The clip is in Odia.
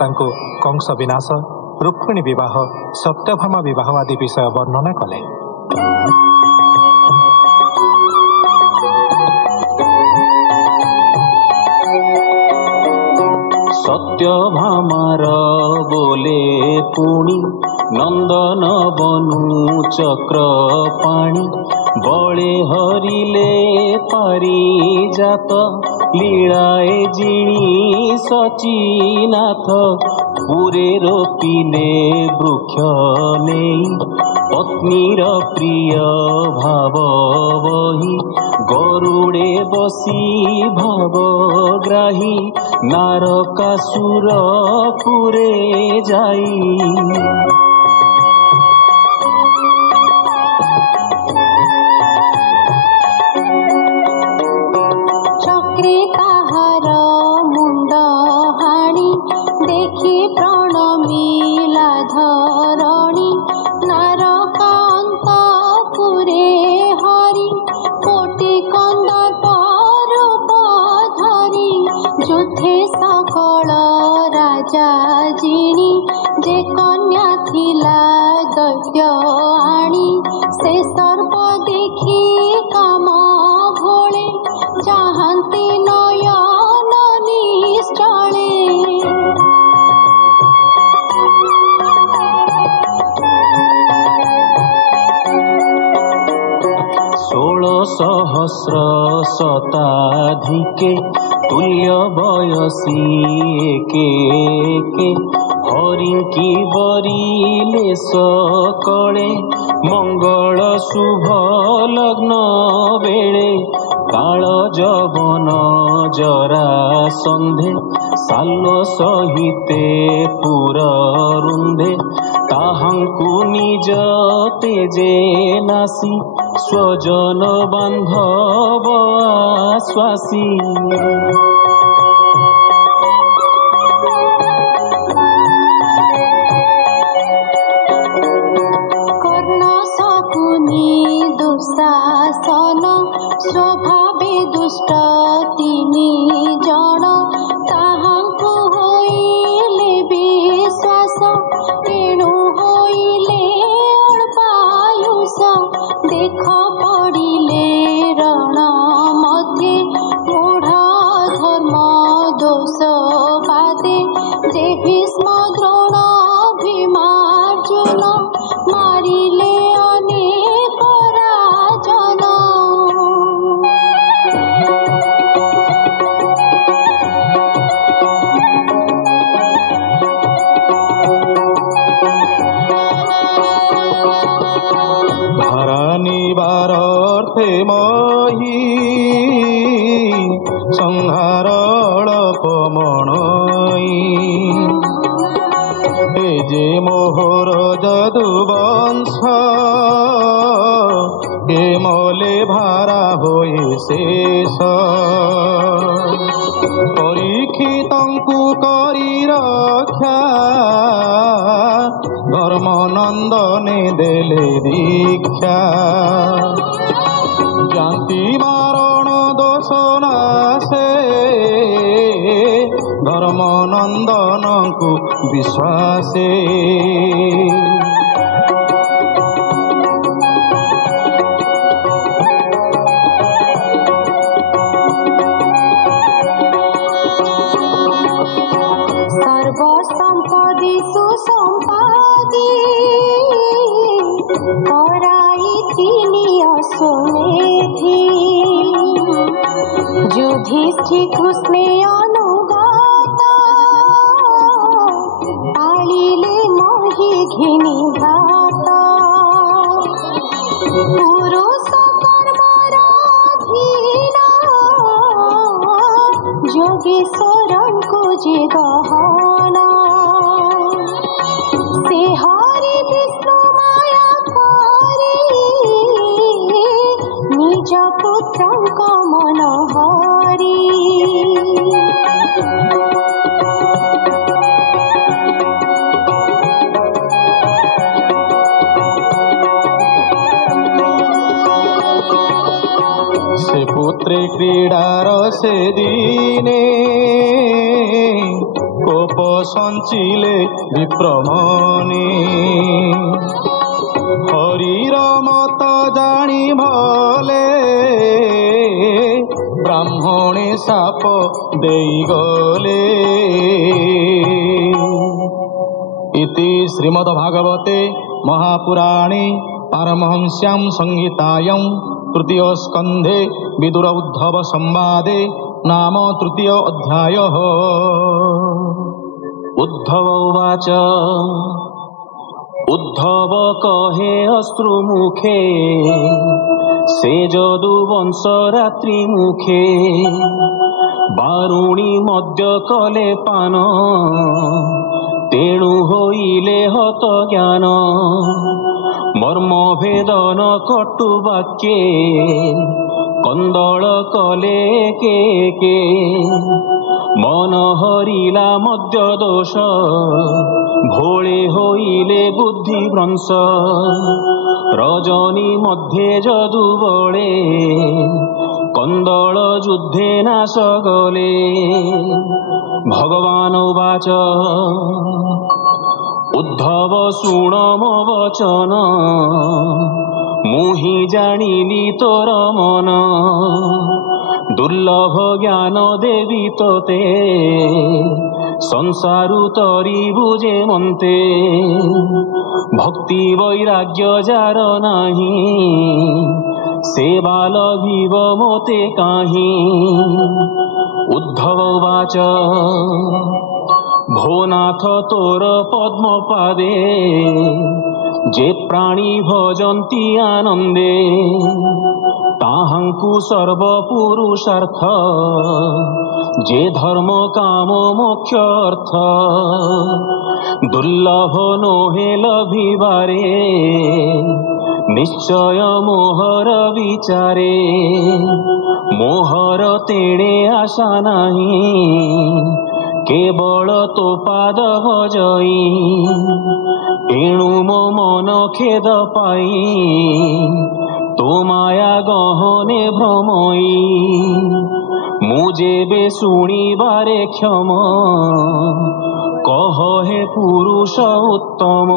ତାଙ୍କୁ କଂସ ବିନାଶ, ରୁକ୍ମିଣୀ ବିବାହ, ସତ୍ୟଭାମା ବିବାହ ଆଦି ବିଷୟ ବର୍ଣ୍ଣନା କଲେ। ସତ୍ୟଭାମାର ବୋଲେ ପୁଣି ନନ୍ଦନ ବନୁ ଚକ୍ର ପାଣି, ବଳେ ହରିଲେ ପାରିଜାତ, ଲୀଳାଏ ଜିଣି ସଚିନାଥ, ପୁରେ ରୋପିଲେ ବୃକ୍ଷ ନେଇ, ପତ୍ନୀର ପ୍ରିୟ ଭାବ ବହି, ଗରୁଡ଼େ ବସି ଭାବଗ୍ରାହୀ, ନାରକାସୁର ପୁରେ ଯାଇ। ଚକ୍ରେ ତାହାର ମୁଣ୍ଡ ହାଣି, ଦେଖି ପ୍ରଣମିଲା ଧରଣୀ, ନାରକାନ୍ତ ପୁରେ ହରି, କୋଟି କନ୍ଦର୍ପ ରୂପ ଧରି, ଯୁଥେ ସକଳ ରାଜା ଜିଣି, ଯେ କନ୍ୟା ଥିଲା ଦୈତ୍ୟ ଆଣି, ସେ ସର୍ପ ଦେଖି କାମ ଘୋଳେ, ଚାହାନ୍ତି ନୟନ ନିଶ୍ଚଳେ। ଷୋଳ ସହସ୍ର ଶତାଧିକେ, ତୁଲ୍ୟ ବୟସୀ ଏକେ ଏକେ, ହରିଙ୍କି ବରିଲେ ସକଳେ, ମଙ୍ଗଳ ଶୁଭ ଲଗ୍ନ ବେଳେ, କାଳ ଯବନ ଜରା ସନ୍ଧେ, ସାଲ ସହିତେ ପୁର ରୁନ୍ଧେ, ତାହାଙ୍କୁ ନିଜ ତେଜେ ନାସି, ସ୍ୱଜନ ବାନ୍ଧବ ଆଶ୍ୱାସୀ। କର୍ଣ୍ଣ ଶକୁନି ଦୁଃଶାସନ, ସ୍ୱଭାବେ ଦୁଷ୍ଟ ତିନି ଜଣ, ତାହାଙ୍କୁ ହୋଇଲେ ବିଶ୍ୱାସ, ତେଣୁ ହୋଇଲେ ଅଳ୍ପାୟୁଷ, ଦେଖ ପଡ଼ିଲେ ରଣ ମଧ୍ୟେ, ମୂଢ଼ ଧର୍ମ ଦୋଷ ବାଦେ, ଯେ ଭୀଷ୍ମ ଦ୍ରୋଣ ଭୀମାର୍ଜୁନ, ମାରିଲେ ଅନେକ ରାଜନ। ଧରାନିବାର ଅର୍ଥେ ମହି, ସଂହାର ଅଳପମଣଇ, ଏ ଯେ ମୋହର ଯଦୁବଂଶ, ଏ ମଲେ ଭାରା ହୋଇ ଶେଷ, ପରୀକ୍ଷିତଙ୍କୁ କରି ରକ୍ଷା, ଧର୍ମ ନନ୍ଦନେ ଦେଲେ ଦୀକ୍ଷା, ଜାନ୍ତି ମାରଣ ଦୋଷ ନାଶେ, ଧର୍ମ ନନ୍ଦନଙ୍କୁ ବିଶ୍ୱାସେ। ସର୍ବସମ୍ପଦି ସୁସମ୍ପଦି, କରାଇଥିଲି ଅଶ୍ୱମେଧି, ଯୁଧିଷ୍ଠି କୃଷ୍ଣେ ଅନୁଗତ, ପାଳିଲେ ମହି ଘିନି ଘାତ, ପୁରୁଷ କର୍ମର ଅଧୀନ, ଯୋଗେଶ୍ୱରଙ୍କୁ ଯେ ଗହନ, ସେ ହରି ବିଷ୍ଣୁ ମାୟା କରି, ନିଜ ପୁତ୍ରଙ୍କ ମନ ହରି। ସେ ପୁତ୍ରେ କ୍ରୀଡ଼ାର ସେ ଦିନେ, କୋପ ସଞ୍ଚିଲେ ବିପ୍ରମଣି ହରିର ମତ ଜାଣି ଭଲେ ବ୍ରାହ୍ମଣେ ସାପ ଦେଇଗଲେ। ଇତି ଶ୍ରୀମଦ୍ଭାଗବତେ ମହାପୁରାଣେ ପାରମହଂସ୍ୟାଂ ସଂହିତାୟାଂ ତୃତୀୟ ସ୍କନ୍ଧେ ବିଦୁର ଉଦ୍ଧବ ସମ୍ବାଦେ नाम तृतीय अध्यायः। उद्धव उवाच उद्धव कहे अश्रुमुखे से यदुवंश रात्रि मुखे बारुणी मद्य कले पान तेणु होइले हत ज्ञान मर्म भेदन कटु वाक्ये कंदल कले के मन हरिला मद्य दोष भोळे होइले बुद्धि भ्रंश रजनी मध्ये जदु बळे कंदल युद्धे नाश गले। भगवान उवाच उद्धव शुण मो वचन मुहि जानिली तोर मन दुर्लभ ज्ञान देवी तोते संसारु तरी बुझे मन्ते भक्ति वैराग्य जार नाही से बाल भीव मोते काही। उद्धव उवाच भोनाथ तोर पद्म पादे जे प्राणी भजन्ति आनंदे ताहांकु सर्व पुरुषार्थ जे धर्म काम मोक्ष अर्थ दुर्लभ नोहे लभिबारे निश्चय मोहर विचारे मोहर तेणे आशा नाही केवल तो पाद भजई एणु मो मन खेद पाई तो माया गहने भ्रमई मुझे शुणिबारे क्षम कह हे पुरुष उत्तम।